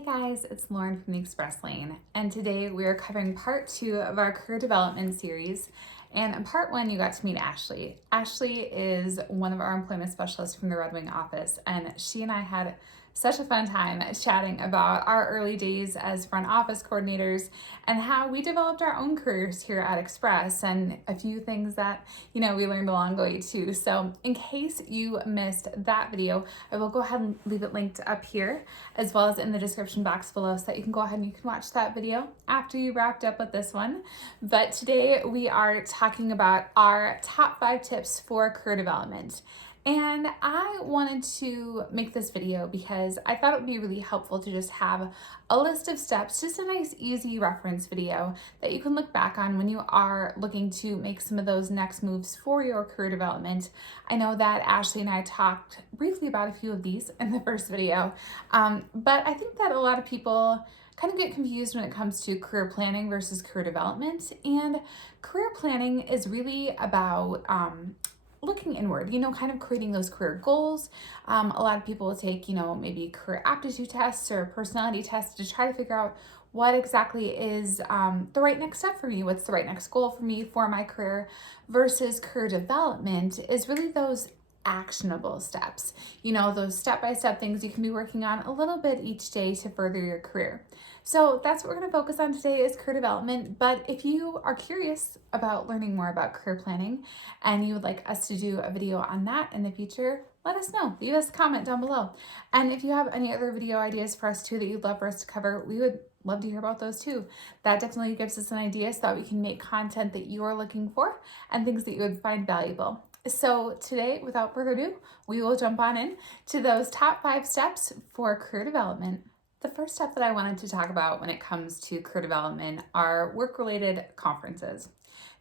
Hey guys, it's Lauren from the Express Lane, and today we are covering part 2 of our career development series. And in part 1, you got to meet Ashley. Ashley is one of our employment specialists from the Red Wing office, and she and I had such a fun time chatting about our early days as front office coordinators and how we developed our own careers here at Express, and a few things that we learned along the way too. So in case you missed that video, I will go ahead and leave it linked up here as well as in the description box below, so that you can go ahead and you can watch that video after you wrapped up with this one. But today we are talking about our top 5 tips for career development. And I wanted to make this video because I thought it would be really helpful to just have a list of steps, just a nice easy reference video that you can look back on when you are looking to make some of those next moves for your career development. I know that Ashley and I talked briefly about a few of these in the first video, but I think that a lot of people kind of get confused when it comes to career planning versus career development. And career planning is really about looking inward, kind of creating those career goals. A lot of people will take, maybe career aptitude tests or personality tests to try to figure out what exactly is the right next step for me, what's the right next goal for me for my career, versus career development is really those actionable steps, those step-by-step things you can be working on a little bit each day to further your career. So that's what we're going to focus on today, is career development. But if you are curious about learning more about career planning and you would like us to do a video on that in the future, let us know. Leave us a comment down below. And if you have any other video ideas for us too that you'd love for us to cover, we would love to hear about those too. That definitely gives us an idea so that we can make content that you are looking for and things that you would find valuable. So today, without further ado, we will jump on in to those top 5 steps for career development. The first step that I wanted to talk about when it comes to career development are work-related conferences.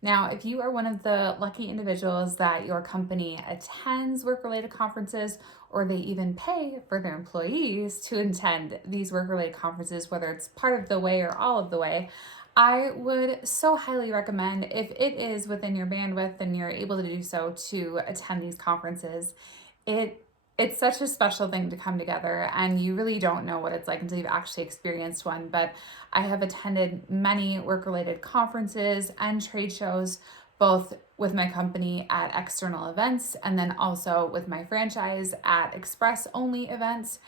Now, if you are one of the lucky individuals that your company attends work-related conferences, or they even pay for their employees to attend these work-related conferences, whether it's part of the way or all of the way, I would so highly recommend, if it is within your bandwidth and you're able to do so, to attend these conferences. It's such a special thing to come together, and you really don't know what it's like until you've actually experienced one. But I have attended many work-related conferences and trade shows, both with my company at external events and then also with my franchise at Express-only events.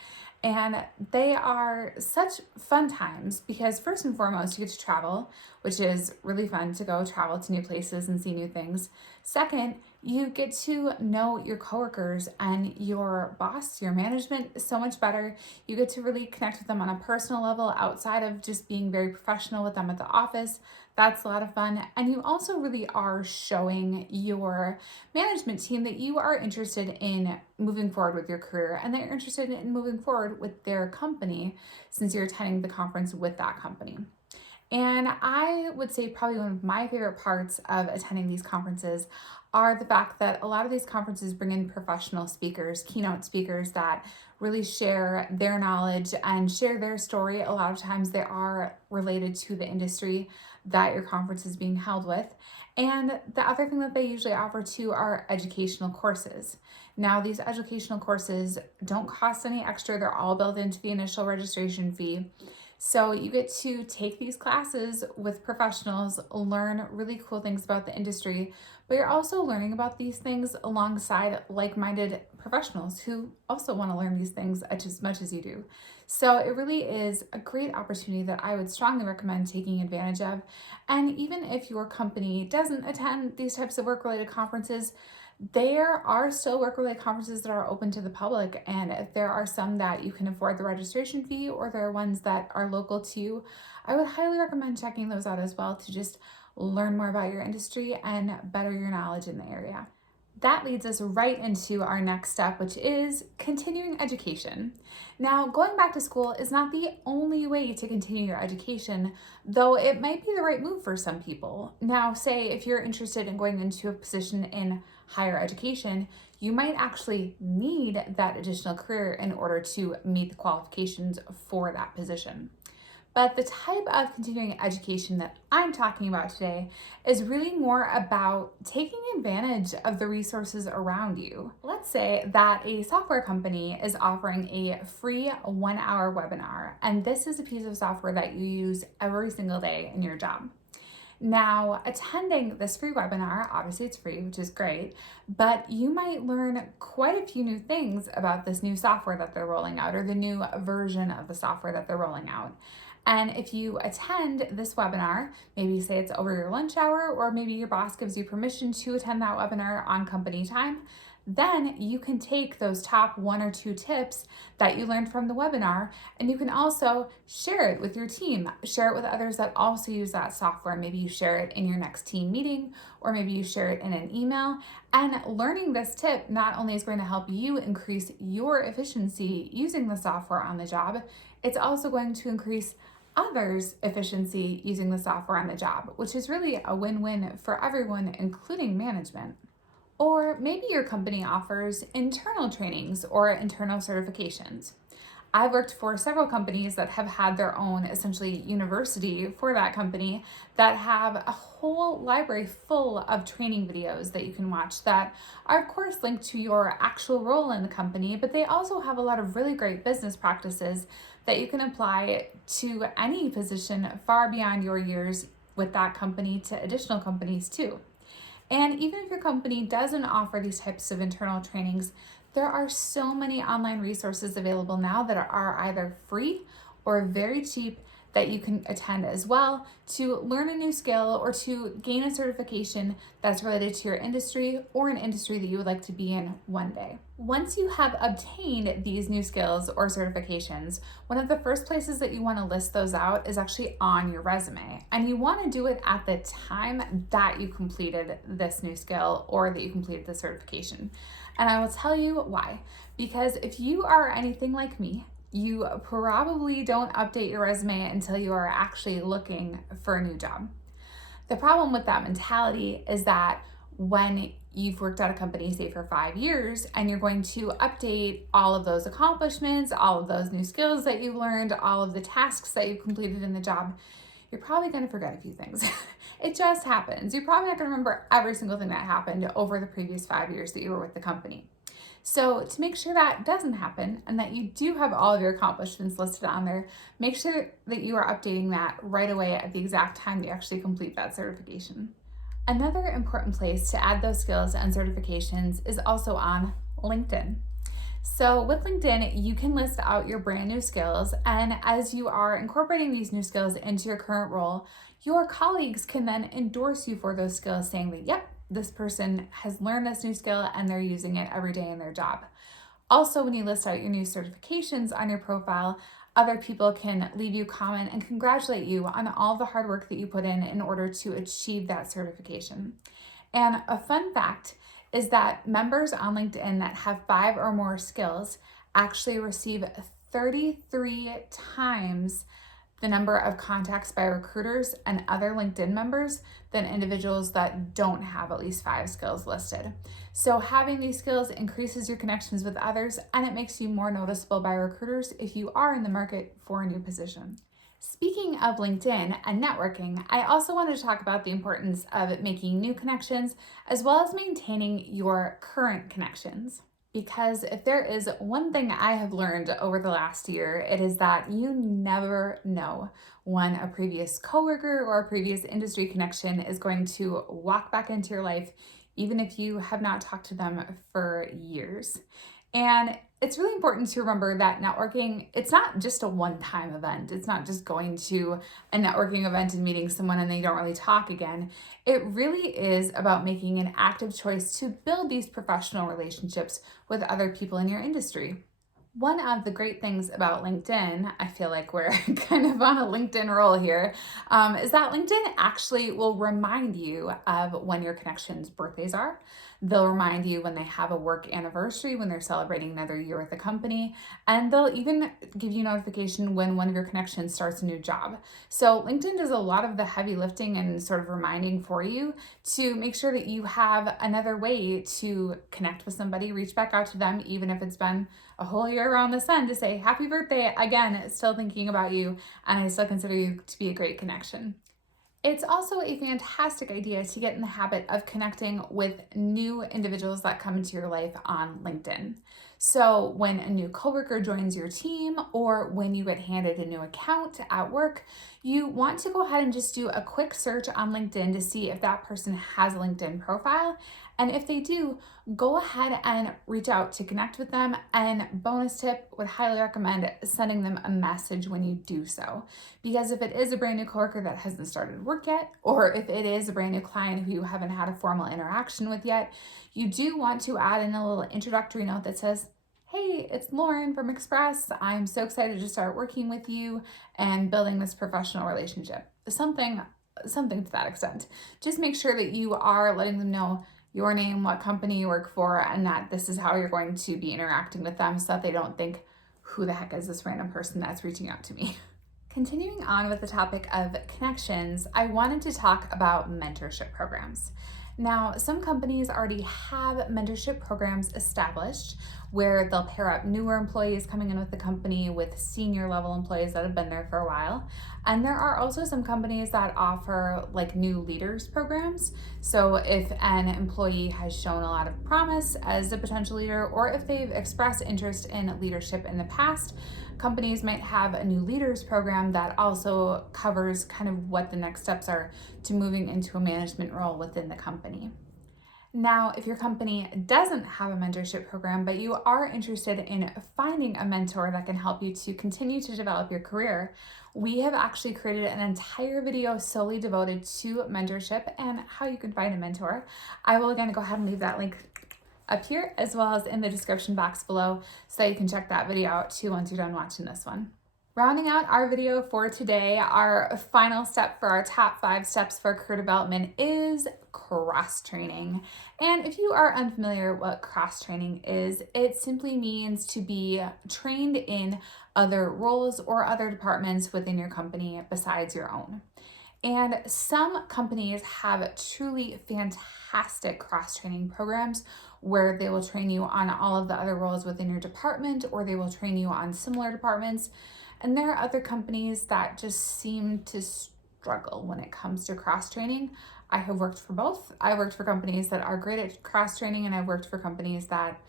And they are such fun times because, first and foremost, you get to travel, which is really fun to go travel to new places and see new things. Second, you get to know your coworkers and your boss, your management, so much better. You get to really connect with them on a personal level outside of just being very professional with them at the office. That's a lot of fun. And you also really are showing your management team that you are interested in moving forward with your career and that you're interested in moving forward with their company, since you're attending the conference with that company. And I would say probably one of my favorite parts of attending these conferences are the fact that a lot of these conferences bring in professional speakers, keynote speakers that really share their knowledge and share their story. A lot of times they are related to the industry that your conference is being held with. And the other thing that they usually offer too are educational courses. Now, these educational courses don't cost any extra. They're all built into the initial registration fee. So you get to take these classes with professionals, learn really cool things about the industry, but you're also learning about these things alongside like-minded professionals who also want to learn these things just as much as you do. So it really is a great opportunity that I would strongly recommend taking advantage of. And even if your company doesn't attend these types of work-related conferences, there are still work-related conferences that are open to the public, and if there are some that you can afford the registration fee, or there are ones that are local to you, I would highly recommend checking those out as well to just learn more about your industry and better your knowledge in the area. That leads us right into our next step, which is continuing education. Now, going back to school is not the only way to continue your education, though it might be the right move for some people. Now, say if you're interested in going into a position in higher education, you might actually need that additional career in order to meet the qualifications for that position. But the type of continuing education that I'm talking about today is really more about taking advantage of the resources around you. Let's say that a software company is offering a free 1 hour webinar, and this is a piece of software that you use every single day in your job. Now, attending this free webinar, obviously it's free, which is great, but you might learn quite a few new things about this new software that they're rolling out or the new version of the software that they're rolling out. And if you attend this webinar, maybe say it's over your lunch hour, or maybe your boss gives you permission to attend that webinar on company time, then you can take those top 1 or 2 tips that you learned from the webinar, and you can also share it with your team, share it with others that also use that software. Maybe you share it in your next team meeting, or maybe you share it in an email. And learning this tip not only is going to help you increase your efficiency using the software on the job, it's also going to increase others' efficiency using the software on the job, which is really a win-win for everyone, including management. Or maybe your company offers internal trainings or internal certifications. I've worked for several companies that have had their own essentially university for that company that have a whole library full of training videos that you can watch that are, of course, linked to your actual role in the company, but they also have a lot of really great business practices that you can apply to any position far beyond your years with that company to additional companies too. And even if your company doesn't offer these types of internal trainings, there are so many online resources available now that are either free or very cheap that you can attend as well to learn a new skill or to gain a certification that's related to your industry or an industry that you would like to be in one day. Once you have obtained these new skills or certifications, one of the first places that you want to list those out is actually on your resume. And you want to do it at the time that you completed this new skill or that you completed the certification. And I will tell you why. Because if you are anything like me, you probably don't update your resume until you are actually looking for a new job. The problem with that mentality is that when you've worked at a company, say for 5 years, and you're going to update all of those accomplishments, all of those new skills that you've learned, all of the tasks that you've completed in the job, you're probably going to forget a few things. It just happens. You're probably not going to remember every single thing that happened over the previous 5 years that you were with the company. So to make sure that doesn't happen and that you do have all of your accomplishments listed on there, make sure that you are updating that right away at the exact time that you actually complete that certification. Another important place to add those skills and certifications is also on LinkedIn. So with LinkedIn, you can list out your brand new skills, and as you are incorporating these new skills into your current role, your colleagues can then endorse you for those skills, saying that, yep, this person has learned this new skill and they're using it every day in their job. Also, when you list out your new certifications on your profile, other people can leave you a comment and congratulate you on all the hard work that you put in order to achieve that certification. And a fun fact is that members on LinkedIn that have 5 or more skills actually receive 33 times the number of contacts by recruiters and other LinkedIn members than individuals that don't have at least 5 skills listed. So having these skills increases your connections with others, and it makes you more noticeable by recruiters if you are in the market for a new position. Speaking of LinkedIn and networking, I also wanted to talk about the importance of making new connections as well as maintaining your current connections. Because if there is one thing I have learned over the last year, it is that you never know when a previous coworker or a previous industry connection is going to walk back into your life, even if you have not talked to them for years. And it's really important to remember that networking, it's not just a one-time event. It's not just going to a networking event and meeting someone and then you don't really talk again. It really is about making an active choice to build these professional relationships with other people in your industry. One of the great things about LinkedIn, I feel like we're kind of on a LinkedIn roll here, is that LinkedIn actually will remind you of when your connections' birthdays are. They'll remind you when they have a work anniversary, when they're celebrating another year with the company, and they'll even give you notification when one of your connections starts a new job. So LinkedIn does a lot of the heavy lifting and sort of reminding for you to make sure that you have another way to connect with somebody, reach back out to them, even if it's been a whole year around the sun, to say happy birthday again, still thinking about you, and I still consider you to be a great connection. It's also a fantastic idea to get in the habit of connecting with new individuals that come into your life on LinkedIn. So when a new coworker joins your team or when you get handed a new account at work, you want to go ahead and just do a quick search on LinkedIn to see if that person has a LinkedIn profile. And if they do, go ahead and reach out to connect with them. And bonus tip, would highly recommend sending them a message when you do so. Because if it is a brand new coworker that hasn't started work yet, or if it is a brand new client who you haven't had a formal interaction with yet, you do want to add in a little introductory note that says, hey, it's Lauren from Express. I'm so excited to start working with you and building this professional relationship. Something to that extent. Just make sure that you are letting them know your name, what company you work for, and that this is how you're going to be interacting with them so that they don't think, who the heck is this random person that's reaching out to me? Continuing on with the topic of connections, I wanted to talk about mentorship programs. Now, some companies already have mentorship programs established where they'll pair up newer employees coming in with the company with senior level employees that have been there for a while. And there are also some companies that offer like new leaders programs. So if an employee has shown a lot of promise as a potential leader, or if they've expressed interest in leadership in the past, companies might have a new leaders program that also covers kind of what the next steps are to moving into a management role within the company. Now, if your company doesn't have a mentorship program, but you are interested in finding a mentor that can help you to continue to develop your career, we have actually created an entire video solely devoted to mentorship and how you can find a mentor. I will again go ahead and leave that link up here as well as in the description box below so that you can check that video out too once you're done watching this one. Rounding out our video for today, our final step for our top 5 steps for career development is cross-training. And if you are unfamiliar what cross-training is, it simply means to be trained in other roles or other departments within your company besides your own. And some companies have truly fantastic cross-training programs where they will train you on all of the other roles within your department, or they will train you on similar departments. And there are other companies that just seem to struggle when it comes to cross-training. I have worked for both. I worked for companies that are great at cross-training, and I've worked for companies that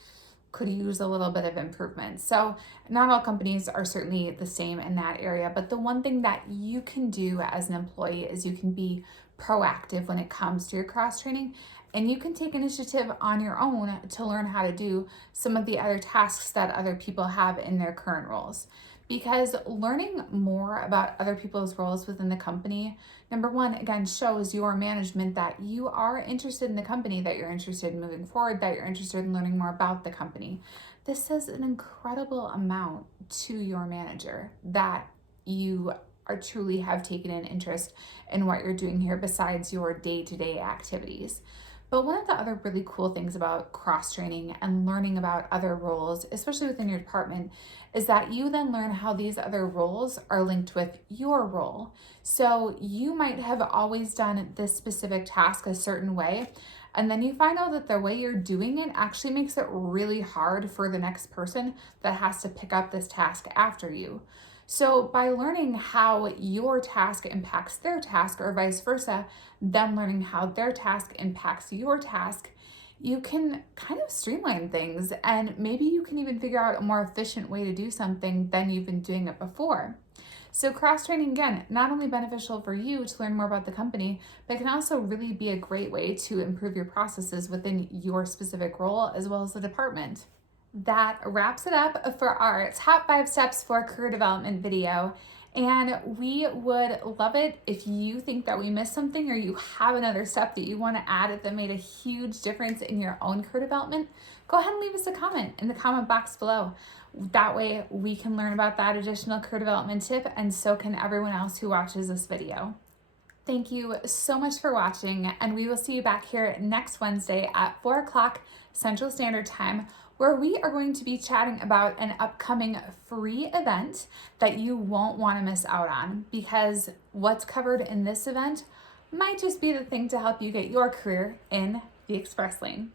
could use a little bit of improvement. So not all companies are certainly the same in that area, but the one thing that you can do as an employee is you can be proactive when it comes to your cross-training, and you can take initiative on your own to learn how to do some of the other tasks that other people have in their current roles. Because learning more about other people's roles within the company, number one, again, shows your management that you are interested in the company, that you're interested in moving forward, that you're interested in learning more about the company. This says an incredible amount to your manager that you are truly have taken an interest in what you're doing here besides your day-to-day activities. But one of the other really cool things about cross-training and learning about other roles, especially within your department, is that you then learn how these other roles are linked with your role. So you might have always done this specific task a certain way, and then you find out that the way you're doing it actually makes it really hard for the next person that has to pick up this task after you. So by learning how your task impacts their task, or vice versa, them learning how their task impacts your task, you can kind of streamline things, and maybe you can even figure out a more efficient way to do something than you've been doing it before. So cross-training, again, not only beneficial for you to learn more about the company, but can also really be a great way to improve your processes within your specific role as well as the department. That wraps it up for our top 5 steps for career development video. And we would love it if you think that we missed something, or you have another step that you want to add that made a huge difference in your own career development. Go ahead and leave us a comment in the comment box below. That way we can learn about that additional career development tip, and so can everyone else who watches this video. Thank you so much for watching, and we will see you back here next Wednesday at 4 o'clock Central Standard Time, where we are going to be chatting about an upcoming free event that you won't want to miss out on, because what's covered in this event might just be the thing to help you get your career in the express lane.